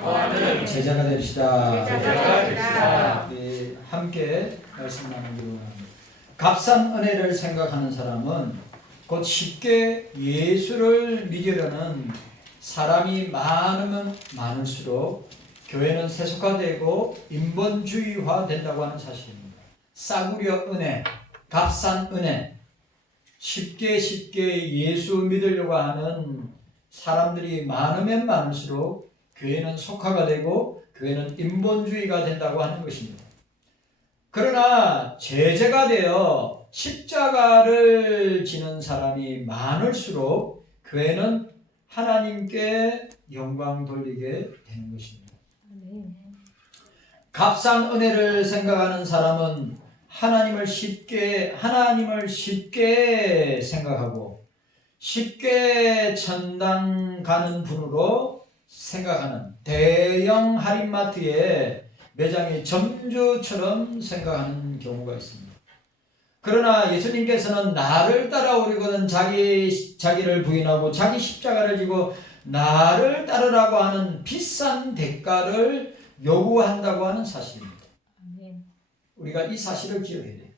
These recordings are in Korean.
거하는 제자가 됩시다. 제자가 됩시다. 우리 함께 말씀 나누기로 합니다. 값싼 은혜를 생각하는 사람은 곧 쉽게 예수를 믿으려는 사람이 많으면 많을수록 교회는 세속화되고 인본주의화 된다고 하는 사실입니다. 싸구려 은혜, 값싼 은혜, 쉽게 예수 믿으려고 하는 사람들이 많으면 많을수록 교회는 속화가 되고 교회는 인본주의가 된다고 하는 것입니다. 그러나 제자가 되어 십자가를 지는 사람이 많을수록 교회는 하나님께 영광 돌리게 되는 것입니다. 값싼 은혜를 생각하는 사람은 하나님을 쉽게 생각하고 쉽게 천당 가는 분으로 생각하는 대형 할인마트의 매장의 점주처럼 생각하는 경우가 있습니다. 그러나 예수님께서는 나를 따라오려거든 자기를 부인하고 자기 십자가를 지고 나를 따르라고 하는 비싼 대가를 요구한다고 하는 사실입니다. 우리가 이 사실을 기억해야 돼요.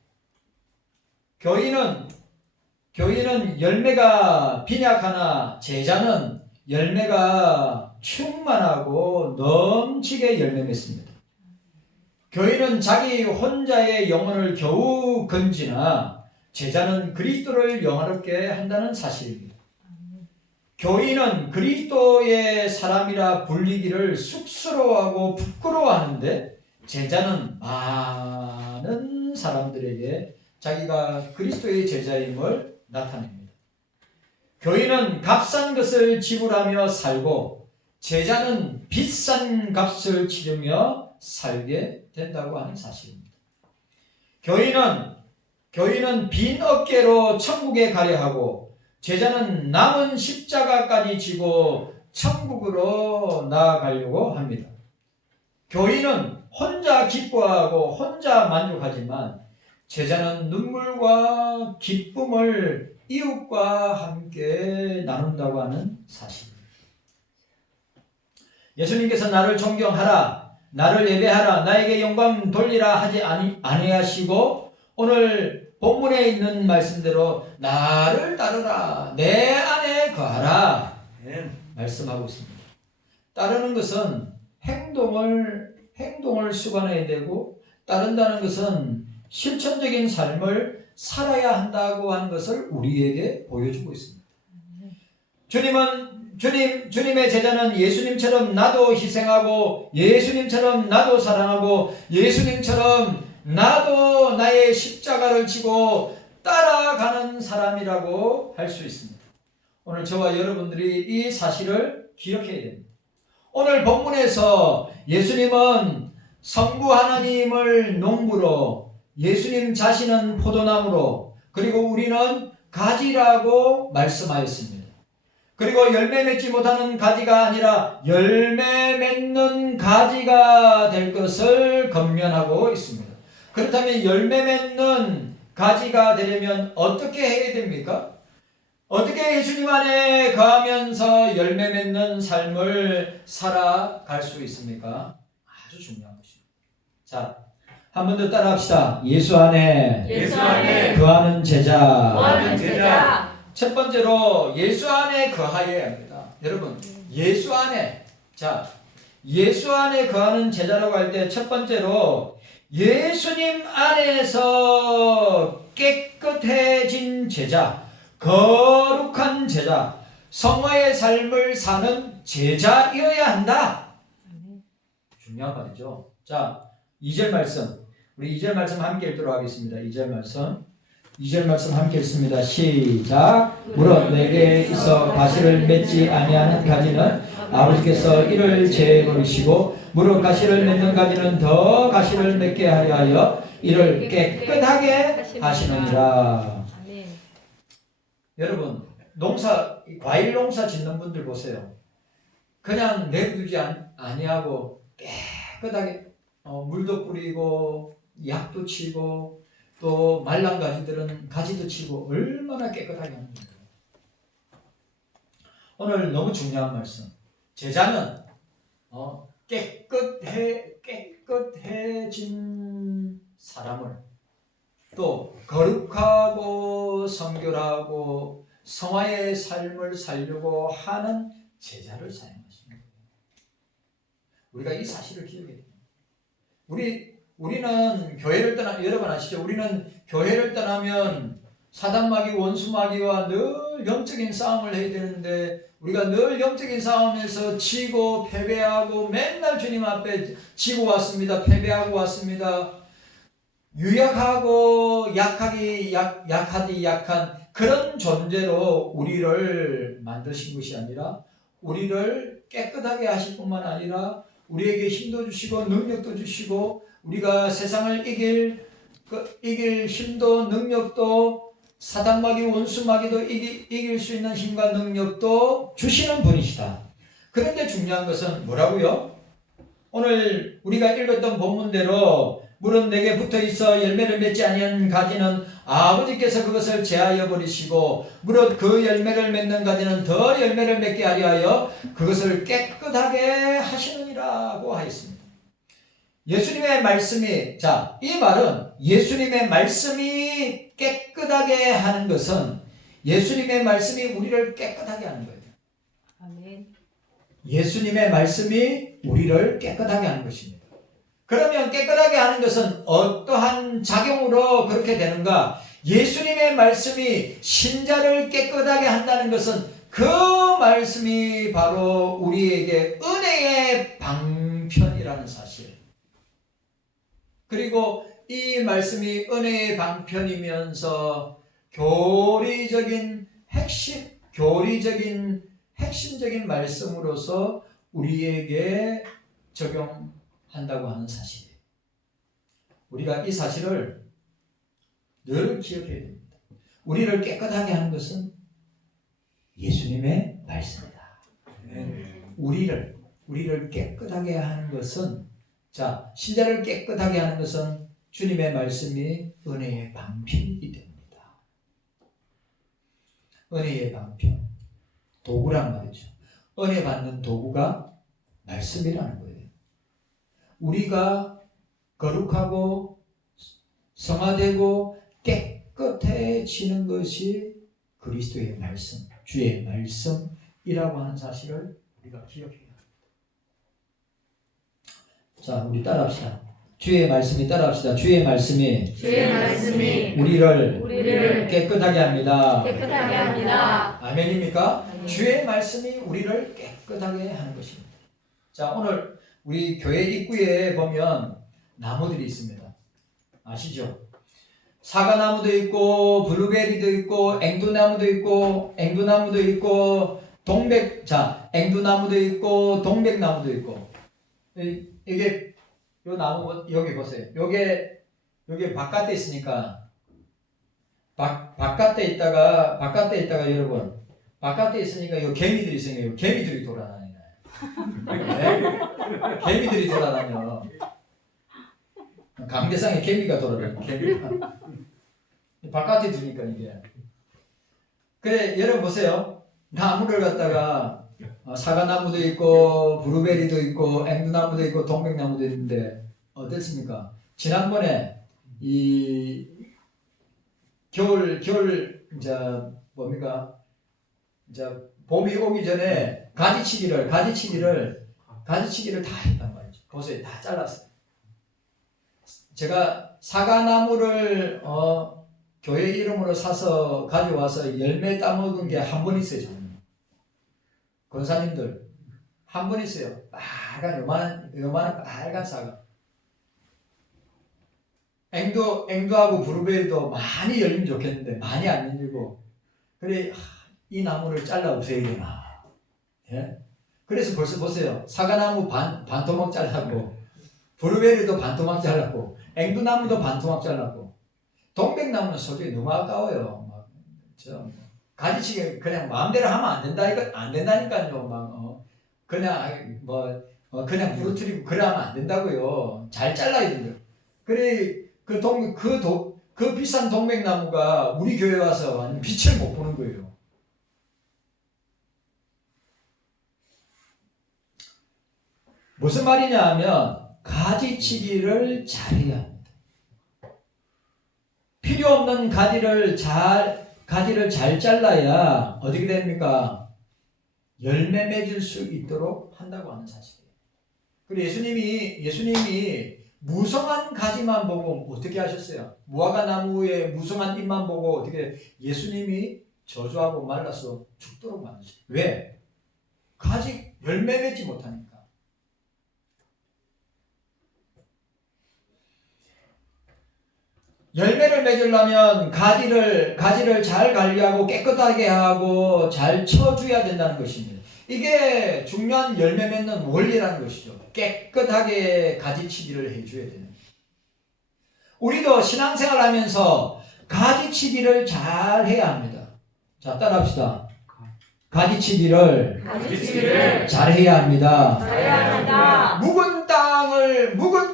교인은 열매가 빈약하나 제자는 열매가 충만하고 넘치게 열매 맺습니다. 교인은 자기 혼자의 영혼을 겨우 건지나 제자는 그리스도를 영화롭게 한다는 사실입니다. 교인은 그리스도의 사람이라 불리기를 쑥스러워하고 부끄러워하는데 제자는 많은 사람들에게 자기가 그리스도의 제자임을 나타냅니다. 교인은 값싼 것을 지불하며 살고 제자는 비싼 값을 치르며 살게 된다고 하는 사실입니다. 교인은 빈 어깨로 천국에 가려 하고 제자는 남은 십자가까지 지고 천국으로 나아가려고 합니다. 교인은 혼자 기뻐하고 혼자 만족하지만 제자는 눈물과 기쁨을 이웃과 함께 나눈다고 하는 사실입니다. 예수님께서 나를 존경하라, 나를 예배하라, 나에게 영광 돌리라 하지 아니하시고 오늘 본문에 있는 말씀대로 나를 따르라, 내 안에 거하라 말씀하고 있습니다. 따르는 것은 행동을 수반해야 되고 따른다는 것은 실천적인 삶을 살아야 한다고 하는 것을 우리에게 보여주고 있습니다. 주님의 제자는 예수님처럼 나도 희생하고 예수님처럼 나도 사랑하고 예수님처럼 나도 나의 십자가를 지고 따라가는 사람이라고 할 수 있습니다. 오늘 저와 여러분들이 이 사실을 기억해야 됩니다. 오늘 본문에서 예수님은 성부 하나님을 농부로, 예수님 자신은 포도나무로, 그리고 우리는 가지라고 말씀하였습니다. 그리고 열매 맺지 못하는 가지가 아니라 열매 맺는 가지가 될 것을 권면하고 있습니다. 그렇다면 열매 맺는 가지가 되려면 어떻게 해야 됩니까? 어떻게 예수님 안에 거하면서 열매 맺는 삶을 살아갈 수 있습니까? 아주 중요한 것입니다. 자, 한 번 더 따라합시다. 예수 안에 거하는 제자. 첫 번째로 예수 안에 거하여야 합니다. 여러분, 예수 안에, 예수 안에 거하는 제자라고 할 때 첫 번째로 예수님 안에서 깨끗해진 제자, 거룩한 제자, 성화의 삶을 사는 제자여야 한다. 중요한 말이죠. 자, 2절 말씀. 우리 2절 말씀 함께 읽도록 하겠습니다. 2절 말씀 함께 읽습니다. 시작. 무릇 내게 있어 가시를 맺지 아니하는 가지는 아버지께서 이를 제거하시고 무릇 가시를 맺는 가지는 더 가시를 맺게 하려 이를 깨끗하게 하시느니라. 여러분, 과일 농사 짓는 분들 보세요. 그냥 내두지 아니하고 깨끗하게 물도 뿌리고 약도 치고 또 말랑 가지들은 가지도 치고 얼마나 깨끗하게 합니까? 오늘 너무 중요한 말씀. 제자는 깨끗해진 사람을 또 거룩하고 성결하고 성화의 삶을 살려고 하는 제자를 사용하십니다. 우리가 이 사실을 기억해야 됩니다. 우리는 교회를 여러분 아시죠? 우리는 교회를 떠나면 사단마귀 원수마귀와 늘 영적인 싸움을 해야 되는데 우리가 늘 영적인 싸움에서 지고 패배하고 맨날 주님 앞에 지고 왔습니다. 패배하고 왔습니다. 유약하고 약한 그런 존재로 우리를 만드신 것이 아니라 우리를 깨끗하게 하실 뿐만 아니라 우리에게 힘도 주시고 능력도 주시고 우리가 세상을 이길 힘도 능력도 사단마귀 원수마귀도 이길 수 있는 힘과 능력도 주시는 분이시다. 그런데 중요한 것은 뭐라고요? 오늘 우리가 읽었던 본문대로 물은 내게 붙어있어 열매를 맺지 아니한 가지는 아버지께서 그것을 제하여 버리시고 무릇 그 열매를 맺는 가지는 더 열매를 맺게 하려 하여 그것을 깨끗하게 하시느니라고 하였습니다. 예수님의 말씀이 이 말은 예수님의 말씀이 깨끗하게 하는 것은 예수님의 말씀이 우리를 깨끗하게 하는 거예요. 아멘. 예수님의 말씀이 우리를 깨끗하게 하는 것입니다. 그러면 깨끗하게 하는 것은 어떠한 작용으로 그렇게 되는가? 예수님의 말씀이 신자를 깨끗하게 한다는 것은 그 말씀이 바로 우리에게 은혜의 방편이라는 사실. 그리고 이 말씀이 은혜의 방편이면서 교리적인 핵심적인 말씀으로서 우리에게 적용한다고 하는 사실이에요. 우리가 이 사실을 늘 기억해야 됩니다. 우리를 깨끗하게 하는 것은 예수님의 말씀이다. 우리를 깨끗하게 하는 것은 신자를 깨끗하게 하는 것은 주님의 말씀이 은혜의 방편이기 때문이다. 은혜의 방편, 도구란 말이죠. 은혜 받는 도구가 말씀이라는 거예요. 우리가 거룩하고 성화되고 깨끗해지는 것이 그리스도의 말씀, 주의 말씀이라고 하는 사실을 우리가 기억해야 합니다. 우리 따라합시다. 주의 말씀이 따라합시다. 주의 말씀이 우리를 깨끗하게 합니다. 아멘입니까? 주의 말씀이 우리를 깨끗하게 하는 것입니다. 오늘 우리 교회 입구에 보면 나무들이 있습니다. 아시죠? 사과나무도 있고 블루베리도 있고 앵두나무도 있고 앵두나무도 있고 동백나무도 있고 이게 요 나무 여기 보세요. 요게 바깥에 있으니까 바깥에 있다가 여러분 바깥에 있으니까 요 개미들이 있으니까 요 개미들이 돌아다니네. 네? 개미들이 돌아다녀. 강대상에 개미가 돌아다녀. 개미가. 바깥에 두니까 이게. 그래 여러분 보세요. 나무를 갖다가 사과나무도 있고 블루베리도 있고 앵두나무도 있고 동백나무도 있는데 어땠습니까? 지난번에 이 겨울 이제 뭡니까? 이제 봄이 오기 전에 가지치기를 다 했단 말이죠. 보세요, 다 잘랐어요. 제가 사과나무를 교회 이름으로 사서 가져와서 열매 따먹은 게 한 번 있어요. 저는. 권사님들 한 번 있어요. 빨간 요만한 빨간 사과. 앵두하고 브루베리도 많이 열리면 좋겠는데 많이 안 열리고 그래 이 나무를 잘라 없애야 되나. 예? 그래서 벌써 보세요. 사과나무 반 토막 잘랐고 브루베리도 반 토막 잘랐고 앵두나무도 반 토막 잘랐고 동백나무는 솔직히 너무 아까워요. 가지치기 그냥 마음대로 하면 안 된다니까요. 그냥 그냥 부러뜨리고 그러면 안 된다고요. 잘 잘라야 된다. 그래 그 비싼 동백나무가 우리 교회 와서 완전 빛을 못 보는 거예요. 무슨 말이냐 하면 가지치기를 잘해야 합니다. 필요 없는 가지를 잘 잘라야 어떻게 됩니까? 열매 맺을 수 있도록 한다고 하는 사실이에요. 그리고 예수님이 무성한 가지만 보고 어떻게 하셨어요? 무화과 나무의 무성한 잎만 보고 어떻게 예수님이 저주하고 말라서 죽도록 만드셨어요. 왜? 가지 열매 맺지 못하니까. 열매를 맺으려면 가지를 잘 관리하고 깨끗하게 하고 잘 쳐줘야 된다는 것입니다. 이게 중요한 열매 맺는 원리라는 것이죠. 깨끗하게 가지치기를 해줘야 되는 거예요. 우리도 신앙생활 하면서 가지치기를 잘 해야 합니다. 자, 따라합시다. 가지치기를 잘 해야 합니다. 묵은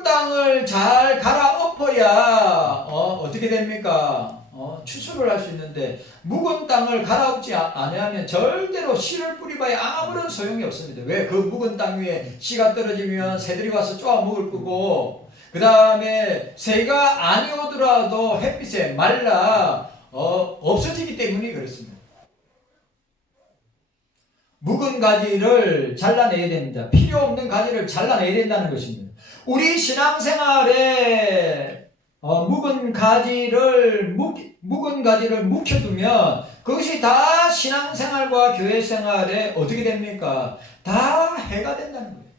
땅을 잘 갈아엎어야 어떻게 됩니까? 추수를 할 수 있는데 묵은 땅을 갈아엎지 않으면 절대로 씨를 뿌리봐야 아무런 소용이 없습니다. 왜? 그 묵은 땅 위에 씨가 떨어지면 새들이 와서 쪼아 먹을 거고, 그 다음에 새가 아니 오더라도 햇빛에 말라 없어지기 때문에 그렇습니다. 묵은 가지를 잘라내야 됩니다. 필요 없는 가지를 잘라내야 된다는 것입니다. 우리 신앙생활에 묵은 가지를 묵혀두면 그것이 다 신앙생활과 교회생활에 어떻게 됩니까? 다 해가 된다는 거예요.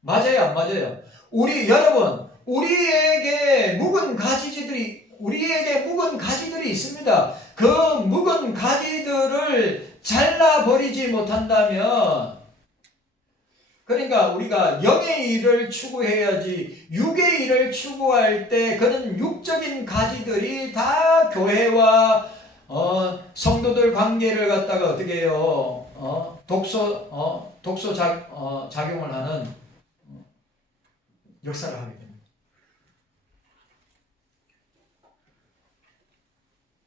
맞아요, 안 맞아요? 여러분, 우리에게 묵은 가지들이 있습니다. 그 묵은 가지들을 잘라버리지 못한다면, 그러니까 우리가 영의 일을 추구해야지 육의 일을 추구할 때 그런 육적인 가지들이 다 교회와 성도들 관계를 갖다가 어떻게 해요? 독소 작용을 하는 역사를 하게 됩니다.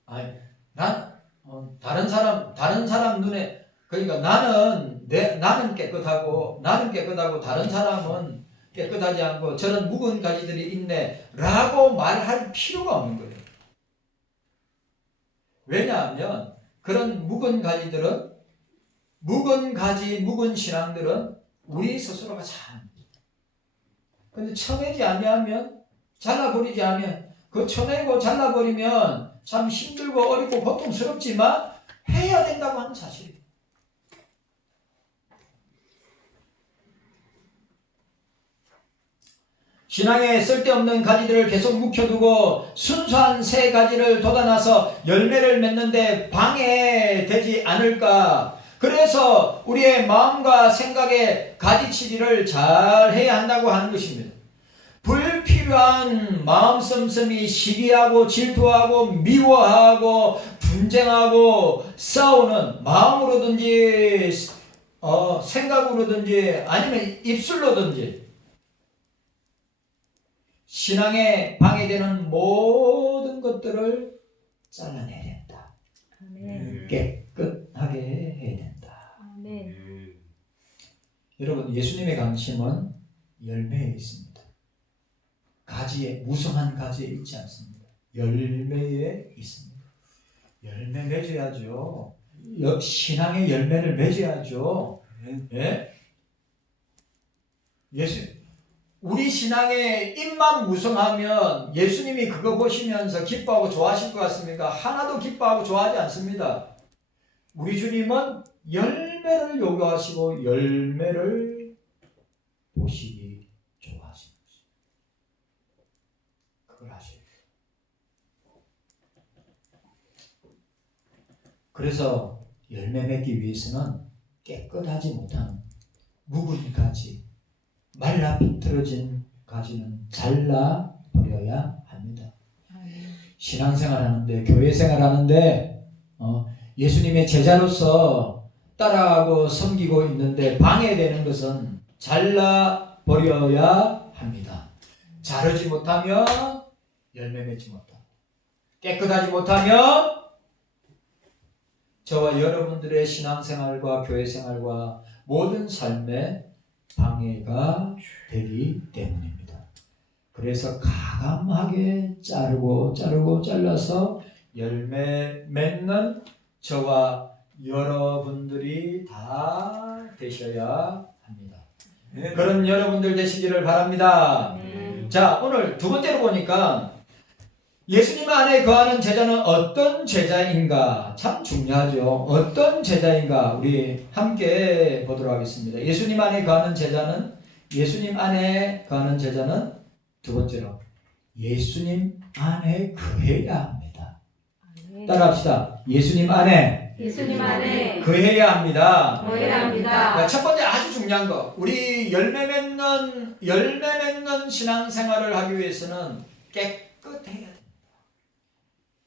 아니, 다른 사람 눈에, 그러니까 나는 깨끗하고 다른 사람은 깨끗하지 않고 저런 묵은 가지들이 있네 라고 말할 필요가 없는 거예요. 왜냐하면 그런 묵은 신앙들은 우리 스스로가 잘합니다. 근데 쳐내지 아니하면, 잘라버리지 않으면, 그 쳐내고 잘라버리면 참 힘들고 어렵고 고통스럽지만 해야 된다고 하는 사실이에요. 신앙에 쓸데없는 가지들을 계속 묵혀두고 순수한 새 가지를 돋아나서 열매를 맺는데 방해되지 않을까. 그래서 우리의 마음과 생각에 가지치기를 잘 해야 한다고 하는 것입니다. 불필요한 마음 씀씀이 시기하고 질투하고 미워하고 분쟁하고 싸우는 마음으로든지 생각으로든지 아니면 입술로든지 신앙에 방해되는 모든 것들을 잘라내야 된다. 아멘. 깨끗하게 해야 된다. 아멘. 여러분, 예수님의 관심은 열매에 있습니다. 가지에, 무성한 가지에 있지 않습니다. 열매에 있습니다. 열매 맺어야죠. 신앙의 열매를 맺어야죠. 예? 우리 신앙의 입만 무성하면 예수님이 그거 보시면서 기뻐하고 좋아하실 것 같습니까? 하나도 기뻐하고 좋아하지 않습니다. 우리 주님은 열매를 요구하시고 열매를 보시기 좋아하십니다. 그걸 하셔야 돼요. 그래서 열매 맺기 위해서는 깨끗하지 못한 묵은 가지, 말라 비틀어진 가지는 잘라버려야 합니다. 신앙생활 하는데, 교회생활 하는데 예수님의 제자로서 따라하고 섬기고 있는데 방해되는 것은 잘라버려야 합니다. 자르지 못하면 열매 맺지 못하고, 깨끗하지 못하면 저와 여러분들의 신앙생활과 교회생활과 모든 삶에 방해가 되기 때문입니다. 그래서 가감하게 자르고 잘라서 열매 맺는 저와 여러분들이 다 되셔야 합니다. 그런 여러분들 되시기를 바랍니다. 자, 오늘 두 번째로 보니까 예수님 안에 거하는 제자는 어떤 제자인가? 참 중요하죠. 어떤 제자인가? 우리 함께 보도록 하겠습니다. 예수님 안에 거하는 제자는 두 번째로 예수님 안에 거해야 합니다. 따라합시다. 예수님 안에 거해야 합니다. 첫 번째 아주 중요한 거, 우리 열매 맺는 신앙생활을 하기 위해서는 깨끗해야 됩니다.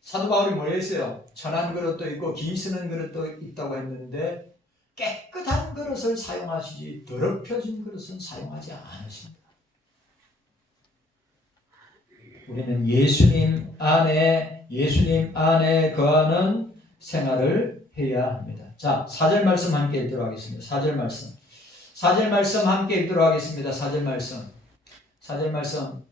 사도 바울이 뭐라 했어요? 천한 그릇도 있고 기 쓰는 그릇도 있다고 했는데 깨끗한 그릇을 사용하시지 더럽혀진 그릇은 사용하지 않으십니다. 우리는 예수님 안에 거하는 생활을 해야 합니다. 자, 4절 말씀 함께 읽도록 하겠습니다. 4절 말씀 함께 읽도록 하겠습니다. 4절 말씀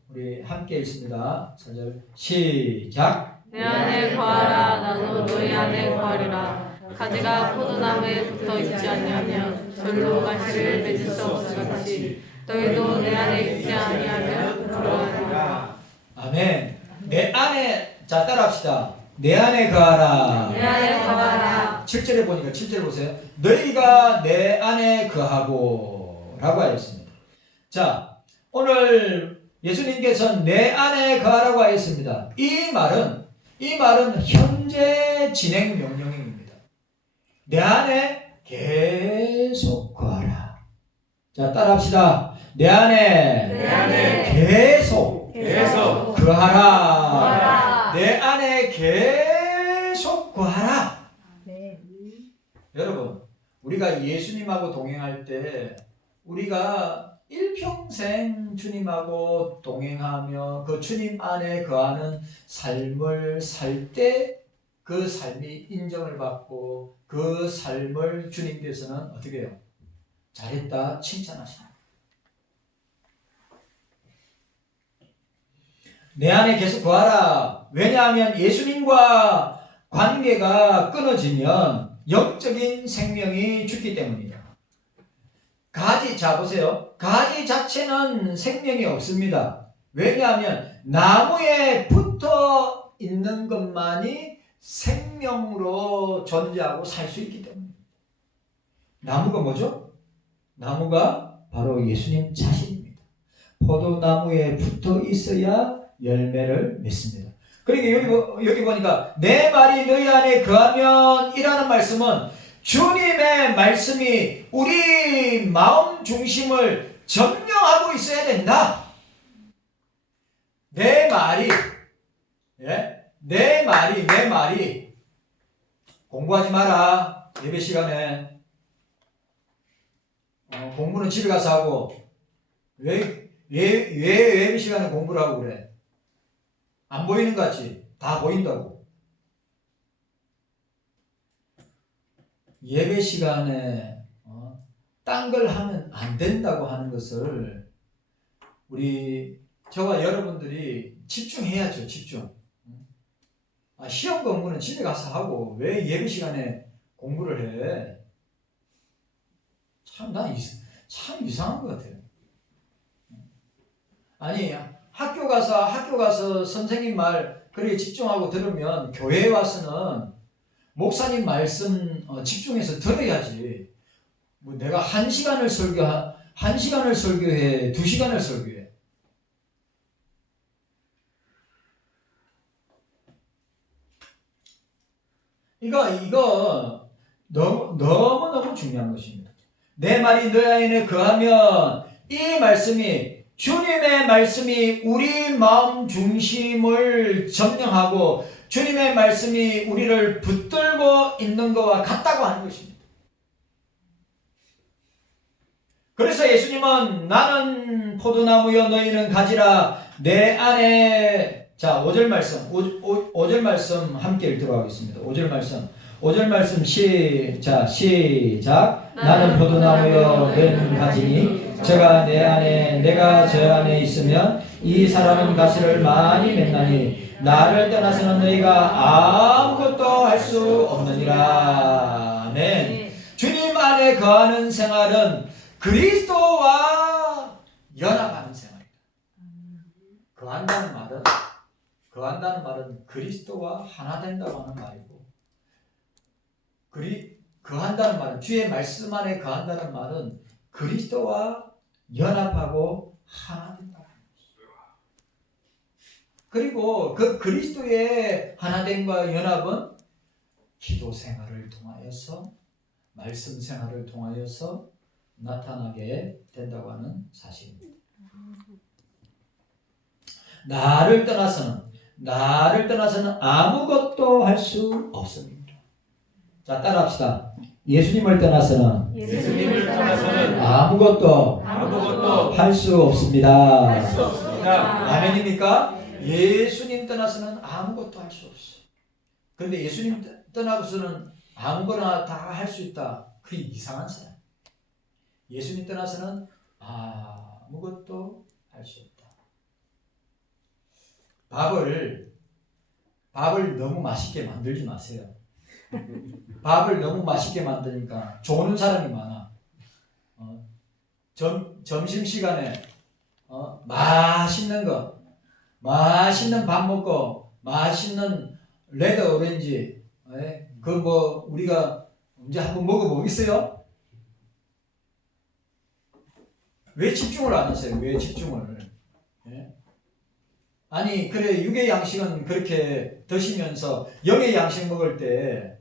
우리 함께 읽습니다. 4절 시작. 내 안에 거하라. 나도 너희 안에 거하리라. 가지가 포도나무에 붙어 있지 않으면 절로 가시를 맺을 수 없을 같이 너희도 내 안에 있지 아니하면 그러하리라. 아멘. 내 안에, 자 따라합시다. 내 안에 거하라. 7절에 보니까 7절 보세요. 너희가 내 안에 거하고 라고 하였습니다. 자, 오늘 예수님께서 내 안에 거하라고 하였습니다. 이 말은 현재 진행 명령입니다. 내 안에 계속 거하라. 자, 따라합시다. 내 안에 계속 거하라. 내 안에 계속 거하라. 여러분, 우리가 예수님하고 동행할 때 우리가 일평생 주님하고 동행하며 그 주님 안에 거하는 삶을 살 때 그 삶이 인정을 받고 그 삶을 주님께서는 어떻게 해요? 잘했다 칭찬하십니다. 내 안에 계속 거하라. 왜냐하면 예수님과 관계가 끊어지면 영적인 생명이 죽기 때문입니다. 자 보세요. 가지 자체는 생명이 없습니다. 왜냐하면 나무에 붙어 있는 것만이 생명으로 존재하고 살 수 있기 때문입니다. 나무가 뭐죠? 나무가 바로 예수님 자신입니다. 포도나무에 붙어 있어야 열매를 맺습니다. 그러니까 여기 보니까 내 말이 너희 안에 거하면 이라는 말씀은 주님의 말씀이 우리 마음 중심을 점령하고 있어야 된다. 내 말이 공부하지 마라. 예배 시간에 공부는 집에 가서 하고 왜 예배 시간에 공부를 하고 그래? 안 보이는 것 같지? 다 보인다고. 예배 시간에 딴 걸 하면 안 된다고 하는 것을 저와 여러분들이 집중해야죠. 집중. 시험 공부는 집에 가서 하고 왜 예배 시간에 공부를 해? 참 이상한 것 같아요. 아니 학교 가서 선생님 말 그렇게 집중하고 들으면 교회에 와서는 목사님 말씀 집중해서 들어야지. 뭐 내가 1시간을 설교해, 2시간을 설교해. 이거 너무너무 중요한 것입니다. 내 말이 너희 안에 거하면 이 말씀이 주님의 말씀이 우리 마음 중심을 점령하고 주님의 말씀이 우리를 붙들고 있는 것과 같다고 하는 것입니다. 그래서 예수님은 나는 포도나무여 너희는 가지라 내 안에 자 5절 말씀 함께 읽도록 하겠습니다. 5절 말씀 5절 말씀 시작. 나는 포도나무여 너희는 가지니 저가 내 안에 내가 저 안에 있으면 이 사람은 가시를 많이 맺나니 나를 떠나서는 너희가 아무것도 할 수 없느니라. 아멘. 주님 안에 거하는 생활은 그리스도와 연합하는 생활입니다. 거한다는 말은 그리스도와 하나 된다고 하는 말이고, 거한다는 말은 주의 말씀 안에 거한다는 말은 그리스도와 연합하고 하나 된다는 것입니다. 그리고 그 그리스도의 하나됨과 연합은 기도 생활을 통하여서, 말씀 생활을 통하여서 나타나게 된다고 하는 사실입니다. 나를 떠나서는 아무것도 할 수 없습니다. 자, 따라합시다. 예수님을 떠나서는 아무것도 할 수 없습니다. 아멘입니까? 예수님 떠나서는 아무것도 할 수 없어. 그런데 예수님 떠나고서는 아무거나 다 할 수 있다. 그게 이상한 사람. 예수님 떠나서는 아무것도 할 수 없다. 밥을 너무 맛있게 만들지 마세요. 밥을 너무 맛있게 만드니까 조는 사람이 많아. 점심시간에 맛있는 밥 먹고 맛있는 레드 오렌지, 우리가 언제 한번 먹어보겠어요? 왜 집중을 안 하세요? 왜 집중을? 아니, 그래, 육의 양식은 그렇게 드시면서 영의 양식 먹을 때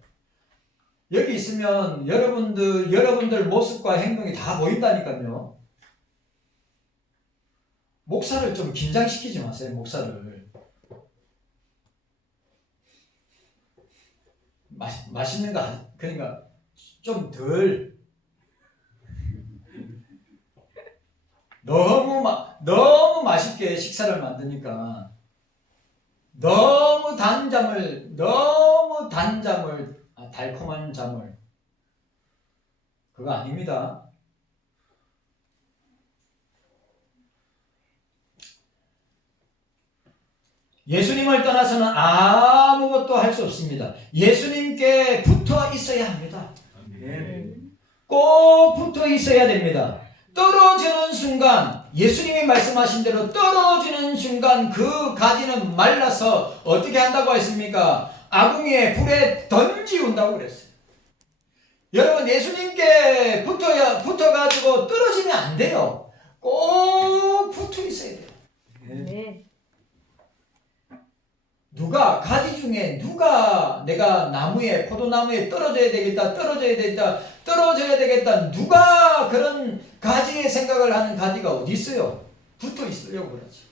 여기 있으면 여러분들 모습과 행동이 다 보인다니까요. 목사를 좀 긴장시키지 마세요. 목사를. 맛있는 거, 그러니까 좀 덜. 너무 맛있게 식사를 만드니까 달콤한 잠을, 그거 아닙니다. 예수님을 떠나서는 아무것도 할 수 없습니다. 예수님께 붙어 있어야 합니다. 꼭 붙어 있어야 됩니다. 떨어지는 순간, 예수님이 말씀하신 대로 떨어지는 순간 그 가지는 말라서 어떻게 한다고 했습니까? 아궁이에 불에 던지운다고 그랬어요. 여러분, 예수님께 붙어가지고 떨어지면 안 돼요. 꼭 붙어 있어야 돼요. 가지 중에 내가 포도나무에 떨어져야 되겠다. 누가 그런 가지의 생각을 하는 가지가 어디 있어요? 붙어 있으려고 그러지.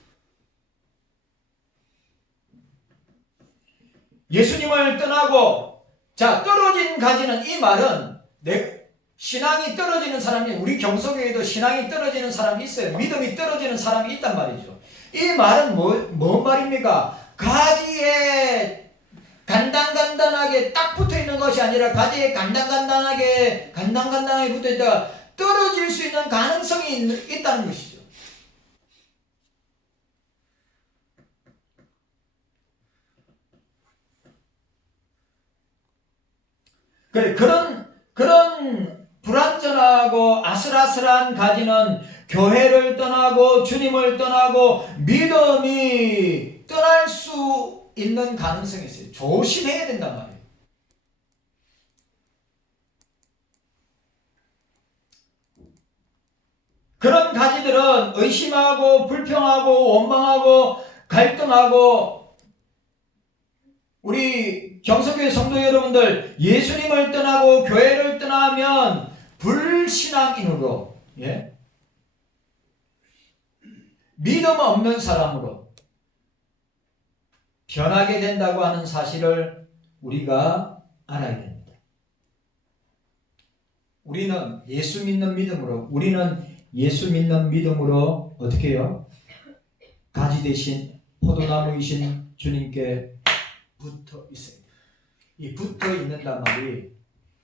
예수님을 떠나고, 떨어진 가지는, 이 말은 신앙이 떨어지는 사람이, 우리 경속에도 신앙이 떨어지는 사람이 있어요. 믿음이 떨어지는 사람이 있단 말이죠. 이 말은 뭔 말입니까? 가지에 간단하게 딱 붙어 있는 것이 아니라 가지에 간단하게 붙어 있다가 떨어질 수 있는 가능성이 있다는 것이죠. 그런 불완전하고 아슬아슬한 가지는 교회를 떠나고 주님을 떠나고 믿음이 떠날 수 있는 가능성이 있어요. 조심해야 된단 말이에요. 그런 가지들은 의심하고 불평하고 원망하고 갈등하고, 우리 경성교회 성도 여러분들, 예수님을 떠나고 교회를 떠나면 불신앙인으로, 믿음 없는 사람으로 변하게 된다고 하는 사실을 우리가 알아야 됩니다. 우리는 예수 믿는 믿음으로 어떻게 해요? 가지 대신 포도나무이신 주님께 붙어 있어야 돼요. 이 붙어 있는단 말이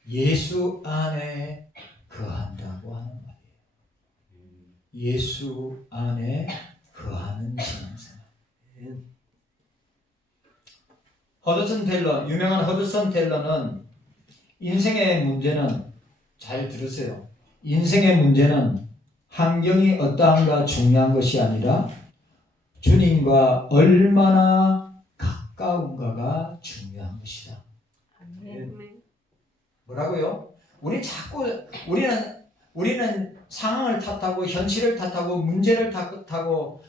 예수 안에 거한다고 하는 말이에요. 예수 안에 거하는 신앙생활. 허드슨 텔러, 유명한 허드슨 텔러는 인생의 문제는, 잘 들으세요. 인생의 문제는 환경이 어떠한가 중요한 것이 아니라 주님과 얼마나 가까운가가 중요한 것이다. 뭐라고요? 우리는 상황을 탓하고 현실을 탓하고 문제를 탓하고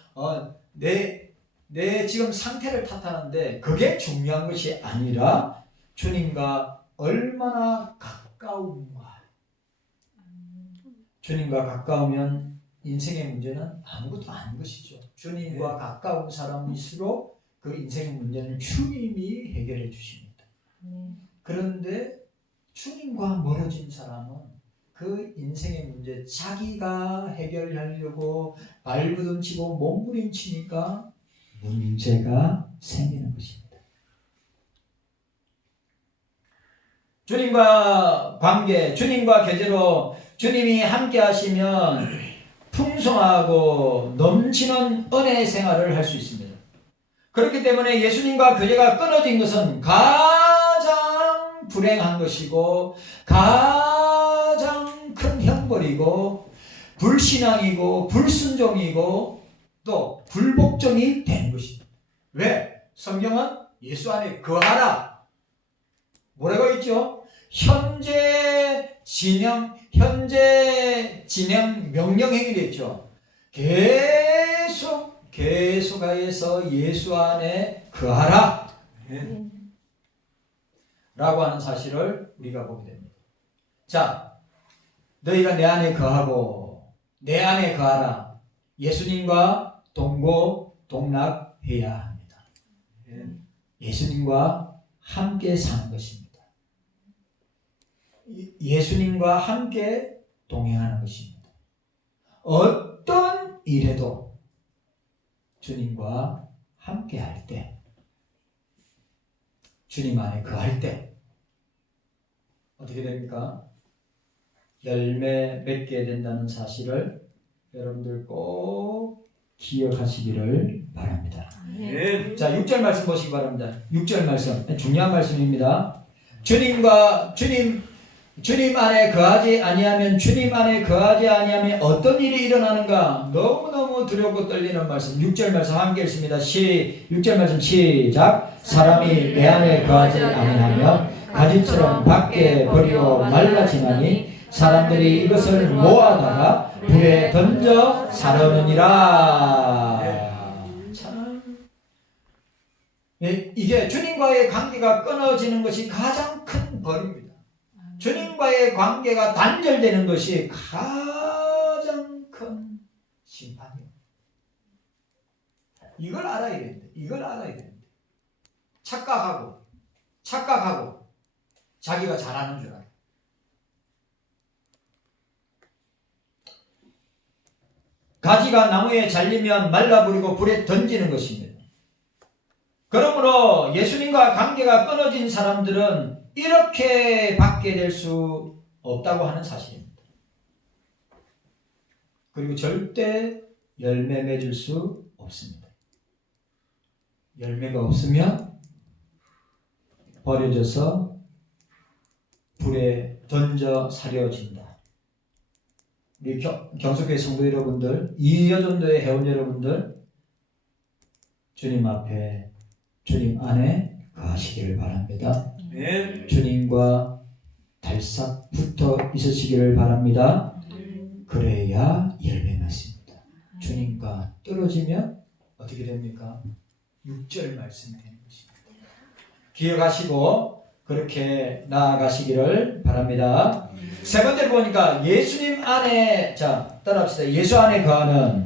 내 지금 상태를 탓하는데 그게 중요한 것이 아니라 주님과 얼마나 가까운가. 주님과 가까우면 인생의 문제는 아무것도 아닌 것이죠. 주님과 가까운 사람일수록 그 인생의 문제는 주님이 해결해 주십니다. 그런데 주님과 멀어진 사람은 그 인생의 문제 자기가 해결하려고 발부둥치고 몸부림치니까 문제가 생기는 것입니다. 주님과 관계, 주님과 교제로 주님이 함께 하시면 풍성하고 넘치는 은혜 생활을 할 수 있습니다. 그렇기 때문에 예수님과 교제가 끊어진 것은 가장 불행한 것이고 가장 큰 형벌이고 불신앙이고 불순종이고 또 불복종이 된 것입니다. 왜? 성경은 예수 안에 거하라. 뭐라고 있죠? 현재 진행 명령행위 됐죠. 계속해서 예수 안에 거하라. 라고 하는 사실을 우리가 보게 됩니다. 자, 너희가 내 안에 거하고 내 안에 거하라. 예수님과 동고동락해야 합니다. 예수님과 함께 사는 것입니다. 예수님과 함께 동행하는 것입니다. 어떤 일에도 주님과 함께 할 때, 주님 안에 거할 때 어떻게 됩니까? 열매 맺게 된다는 사실을 여러분들 꼭 기억하시기를 바랍니다. 자, 6절 말씀 보시기 바랍니다. 6절 말씀, 중요한 말씀입니다. 주님 안에 거하지 아니하면 어떤 일이 일어나는가? 너무너무 두렵고 떨리는 말씀. 6절 말씀 함께 읽습니다. 6절 말씀 시작. 사람이 내 안에 거하지 아니하면 가지처럼 밖에 버리고 말라지나니 사람들이 이것을 모아다가 불에 던져 사르느니라. 참, 이게 주님과의 관계가 끊어지는 것이 가장 큰 벌입니다. 주님과의 관계가 단절되는 것이 가장 큰 심판이에요. 이걸 알아야 되는데. 착각하고 자기가 잘하는 줄 알아요. 가지가 나무에 잘리면 말라버리고 불에 던지는 것입니다. 그러므로 예수님과 관계가 끊어진 사람들은 이렇게 받게 될 수 없다고 하는 사실입니다. 그리고 절대 열매 맺을 수 없습니다. 열매가 없으면 버려져서 불에 던져 사려진다. 우리 경숙회 성도 여러분들, 이여전도의 회원 여러분들, 주님 앞에, 주님 안에 거하시기를 바랍니다. 주님과 달싹 붙어 있으시기를 바랍니다. 그래야 열매 맺습니다. 주님과 떨어지면 어떻게 됩니까? 6절 말씀이 되는 것입니다. 기억하시고 그렇게 나아가시기를 바랍니다. 세 번째로 보니까 예수님 안에, 자 따라합시다. 예수 안에 거하는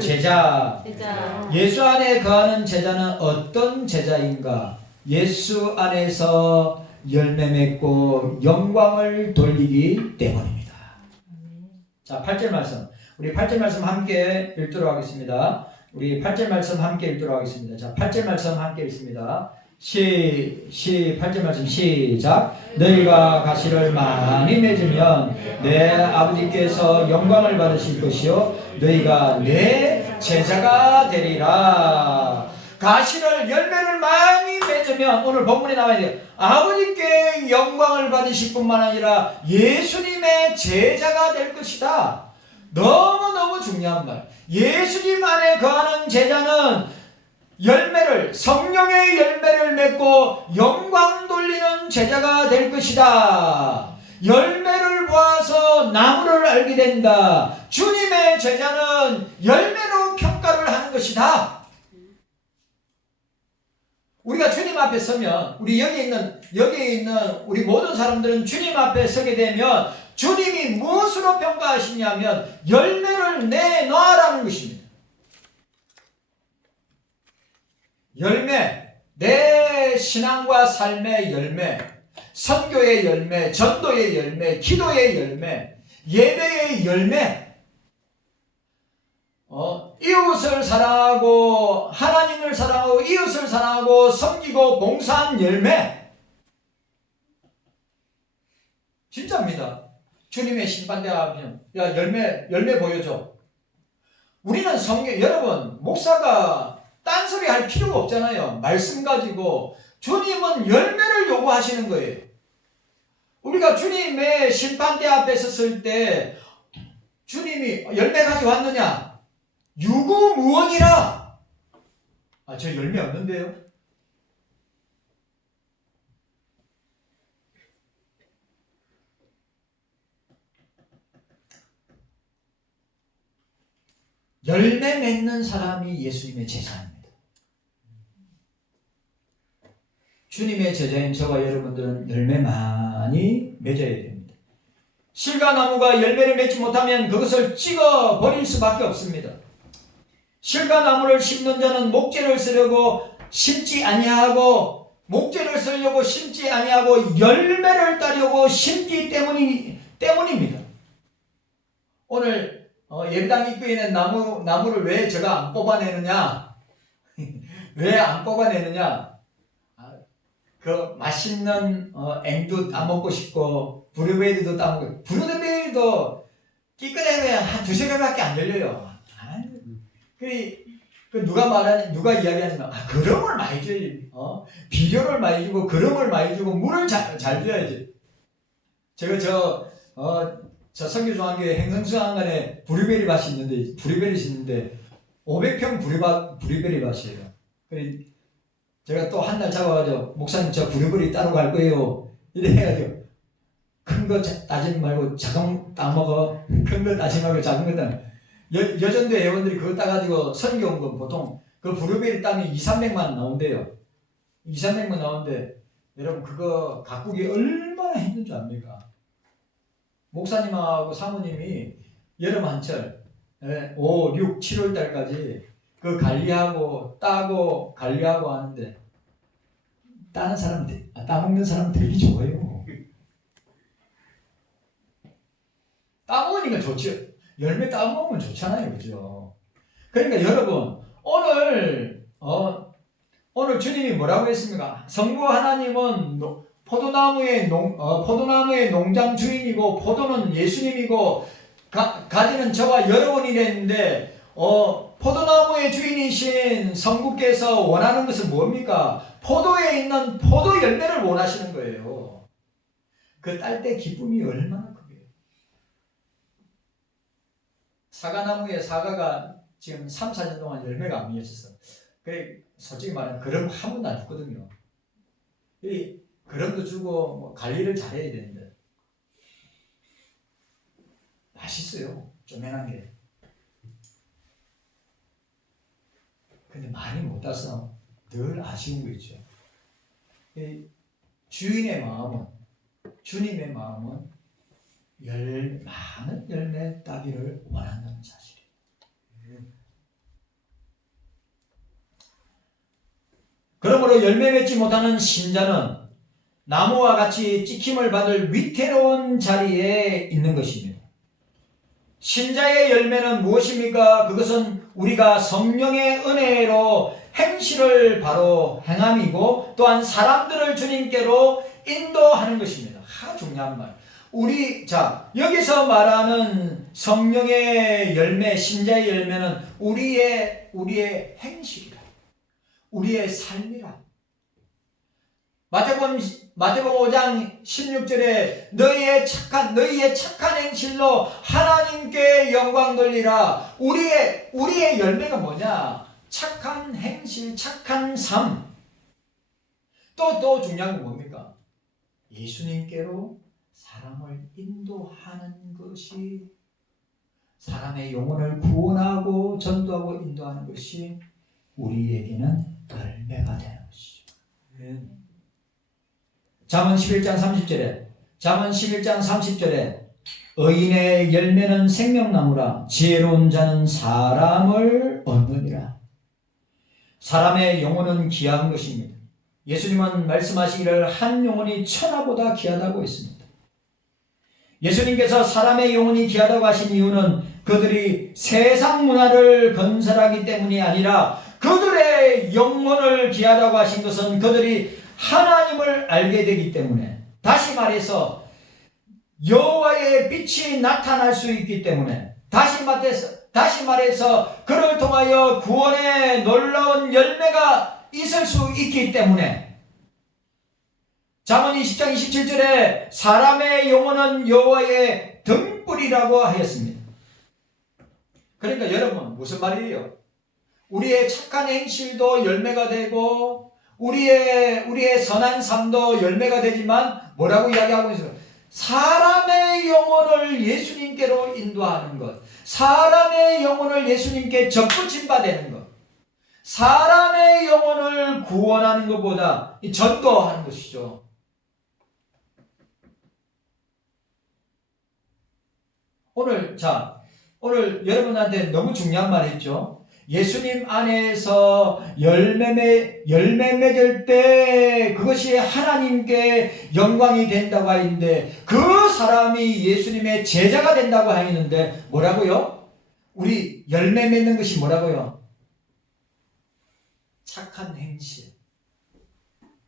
제자. 예수 안에 거하는 제자는 어떤 제자인가? 예수 안에서 열매 맺고 영광을 돌리기 때문입니다. 자, 8절 말씀. 우리 8절 말씀 함께 읽도록 하겠습니다. 자, 8절 말씀 함께 읽습니다. 8절 말씀 시작. 너희가 가시를 많이 맺으면 내 아버지께서 영광을 받으실 것이요 너희가 내 제자가 되리라. 가시를 열매를 많이 맺으면 오늘 본문에 나와야 돼요. 아버지께 영광을 받으실 뿐만 아니라 예수님의 제자가 될 것이다. 너무너무 중요한 말. 예수님 안에 거하는 제자는 열매를, 성령의 열매를 맺고 영광 돌리는 제자가 될 것이다. 열매를 보아서 나무를 알게 된다. 주님의 제자는 열매로 평가를 하는 것이다. 우리가 주님 앞에 서면, 우리 여기 있는 우리 모든 사람들은 주님 앞에 서게 되면 주님이 무엇으로 평가하시냐면 열매를 내놔라는 것입니다. 열매, 내 신앙과 삶의 열매, 선교의 열매, 전도의 열매, 기도의 열매, 예배의 열매, 이웃을 사랑하고 하나님을 사랑하고 이웃을 사랑하고 섬기고 봉사한 열매. 진짜입니다. 주님의 심판대 앞에는 야 열매 보여줘. 우리는 여러분 목사가 딴소리 할 필요가 없잖아요. 말씀 가지고 주님은 열매를 요구하시는 거예요. 우리가 주님의 심판대 앞에 섰을 때 주님이 열매 가져왔느냐? 유구무원이라. 저 열매 없는데요? 열매 맺는 사람이 예수님의 제자입니다. 주님의 제자인 저와 여러분들은 열매 많이 맺어야 됩니다. 실과나무가 열매를 맺지 못하면 그것을 찍어 버릴 수밖에 없습니다. 실과나무를 심는 자는 목재를 쓰려고 심지 아니하고 목재를 쓰려고 심지 아니하고 열매를 따려고 심기 때문입니다. 오늘 예배당 입구에 있는 나무를 왜 제가 안 뽑아내느냐? 왜 안 뽑아내느냐? 그 맛있는 앵도 따먹고 싶고 브루베리도 따먹고 브루베리도 끼끄대면 한 두세 개밖에 안 열려요. 누가 이야기하냐면 그름을 많이 줘야지. 비료를 많이 주고 그름을 많이 주고 물을 잘 줘야지. 제가 저 성교중앙교회 행성수강관에 브루베리 밭이 있는데 500평 브루베리 밭이에요. 제가 또 한 날 잡아가지고 목사님 저 브루베리 따로 갈 거예요. 이래 해가지고 큰 거 따지지 말고 작은 따먹어. 큰 거 따지지 말고 작은 거 따. 여전대 회원들이 그거 따가지고 선교 온 건 보통 그 브루베리 따면 200~300만 나온대요. 200~300만 나오는데 여러분 그거 가꾸기 얼마나 힘든 줄 압니까? 목사님하고 사모님이 여름 한철 5, 6, 7월 달까지 그 관리하고 따고 관리하고 하는데 따먹는 사람 되게 좋아요. 따먹으니까 좋죠. 열매 따먹으면 좋잖아요. 그죠? 그러니까 여러분 오늘 주님이 뭐라고 했습니까? 성부 하나님은 포도나무의 농장 주인이고 포도는 예수님이고 가지는 저와 여러분이 됐는데 포도나무의 주인이신 성부께서 원하는 것은 뭡니까? 포도에 있는 포도 열매를 원하시는 거예요. 그 딸 때 기쁨이 얼마나 크게요. 사과나무에 사과가 지금 3~4년 동안 열매가 안 맺었어. 그래 솔직히 말하면 그럼 한 번도 안 죽거든요. 이 그럼도 주고 관리를 잘해야 되는데 맛있어요. 쪼매난 게. 근데 많이 못 따서 늘 아쉬운 거 있죠. 주인의 마음은, 주님의 마음은 많은 열매 따기를 원한다는 사실이에요. 그러므로 열매 맺지 못하는 신자는 나무와 같이 찍힘을 받을 위태로운 자리에 있는 것입니다. 신자의 열매는 무엇입니까? 그것은 우리가 성령의 은혜로 행실을 바로 행함이고 또한 사람들을 주님께로 인도하는 것입니다. 중요한 말. 여기서 말하는 성령의 열매, 신자의 열매는 우리의 행실이라. 우리의 삶이라. 마태복음 5장 16절에 너희의 착한 행실로 하나님께 영광 돌리라. 우리의 열매가 뭐냐? 착한 행실, 착한 삶. 또 중요한 건 뭡니까? 예수님께로 사람을 인도하는 것이, 사람의 영혼을 구원하고 전도하고 인도하는 것이 우리에게는 열매가 되는 것이죠. 잠언 11장 30절에 의인의 열매는 생명나무라 지혜로운 자는 사람을 얻느니라. 사람의 영혼은 귀한 것입니다. 예수님은 말씀하시기를 한 영혼이 천하보다 귀하다고 했습니다. 예수님께서 사람의 영혼이 귀하다고 하신 이유는 그들이 세상 문화를 건설하기 때문이 아니라 그들의 영혼을 귀하다고 하신 것은 그들이 하나님을 알게 되기 때문에, 다시 말해서 여호와의 빛이 나타날 수 있기 때문에, 다시 말해서 그를 통하여 구원의 놀라운 열매가 있을 수 있기 때문에, 잠언 20장 27절에 사람의 영혼은 여호와의 등불이라고 하였습니다. 그러니까 여러분, 무슨 말이에요? 우리의 착한 행실도 열매가 되고 우리의 선한 삶도 열매가 되지만 뭐라고 이야기하고 있어요? 사람의 영혼을 예수님께로 인도하는 것, 사람의 영혼을 예수님께 접붙임 바 되는 것, 사람의 영혼을 구원하는 것보다 전도하는 것이죠. 오늘 여러분한테 너무 중요한 말 했죠. 예수님 안에서 열매 맺을 때 그것이 하나님께 영광이 된다고 하는데, 그 사람이 예수님의 제자가 된다고 하는데 뭐라고요? 우리 열매 맺는 것이 뭐라고요? 착한 행실,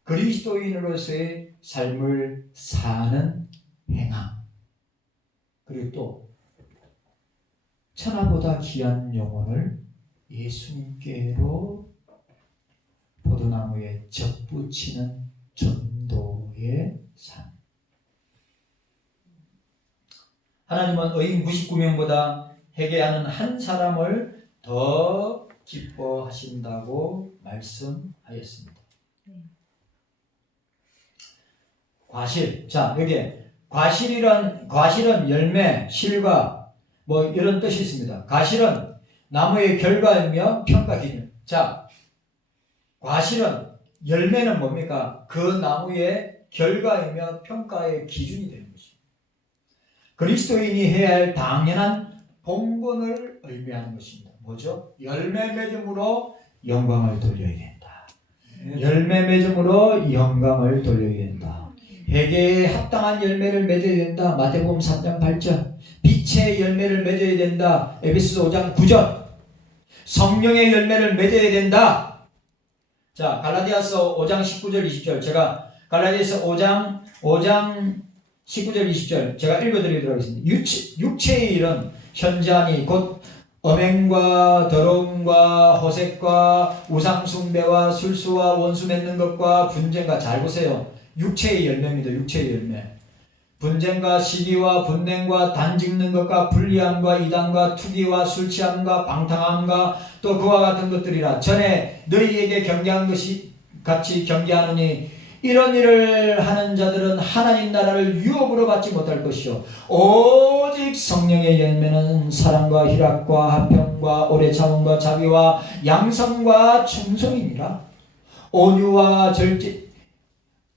그리스도인으로서의 삶을 사는 행함, 그리고 또 천하보다 귀한 영혼을 예수님께로 포도나무에 접붙이는 전도의 삶. 하나님은 의인 99명보다 회개하는 한 사람을 더 기뻐하신다고 말씀하였습니다. 과실. 여기에 과실은 열매, 실과 이런 뜻이 있습니다. 과실은 나무의 결과이며 평가 기준. 과실은, 열매는 뭡니까? 그 나무의 결과이며 평가의 기준이 되는 것입니다. 그리스도인이 해야 할 당연한 본분을 의미하는 것입니다. 뭐죠? 열매 맺음으로 영광을 돌려야 된다. 열매 맺음으로 영광을 돌려야 된다. 회개에 합당한 열매를 맺어야 된다. 마태복음 3장 8절. 빛의 열매를 맺어야 된다. 에베소서 5장 9절. 성령의 열매를 맺어야 된다. 갈라디아서 5장 19절 20절. 제가 갈라디아서 5장 19절 20절 제가 읽어드리도록 하겠습니다. 육체의 일은 현저하니 곧 엄행과 더러움과 호색과 우상숭배와 술수와 원수 맺는 것과 분쟁과, 잘 보세요. 육체의 열매입니다. 육체의 열매. 분쟁과 시기와 분냉과 단짓는 것과 불리함과 이단과 투기와 술취함과 방탕함과 또 그와 같은 것들이라. 전에 너희에게 경계한 것이 같이 경계하느니 이런 일을 하는 자들은 하나님 나라를 유업으로 받지 못할 것이요 오직 성령의 열매는 사랑과 희락과 화평과 오래 참음과 자비와 양선과 충성이니라.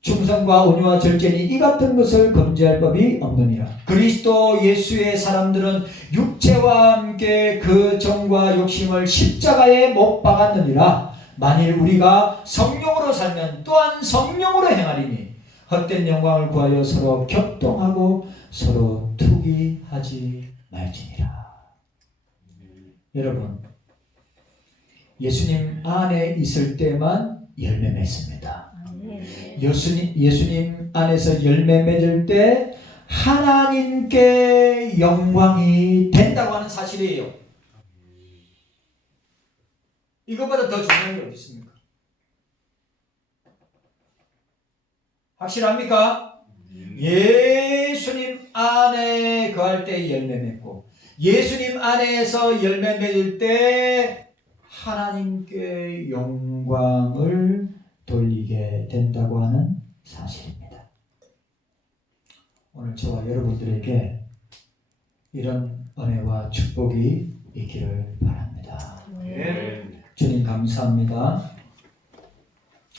충성과 온유와 절제니 이 같은 것을 금지할 법이 없느니라. 그리스도 예수의 사람들은 육체와 함께 그 정과 욕심을 십자가에 못 박았느니라. 만일 우리가 성령으로 살면 또한 성령으로 행하리니 헛된 영광을 구하여 서로 격동하고 서로 투기하지 말지니라. 여러분, 예수님 안에 있을 때만 열매 맺습니다. 예수님 안에서 열매 맺을 때 하나님께 영광이 된다고 하는 사실이에요. 이것보다 더 중요한 게 어디 있습니까? 확실합니까? 예수님 안에 거할 때 열매 맺고 예수님 안에서 열매 맺을 때 하나님께 영광을 돌리게 된다고 하는 사실입니다. 오늘 저와 여러분들에게 이런 은혜와 축복이 있기를 바랍니다. 주님 감사합니다.